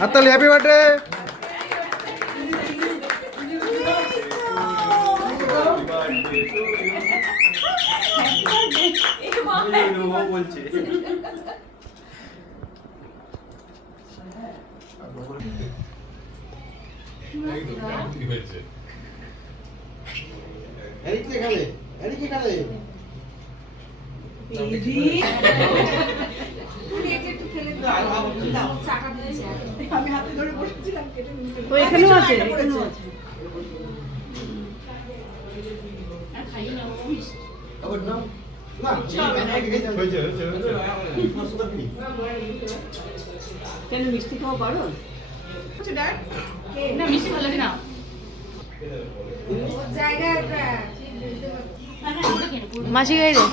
হাততালি, happy birthday. বলছে এখানেও আছে। কেন মিষ্টি খাওয়া পারো? না মিষ্টি ভালো লাগে না। মাসি গাই রে।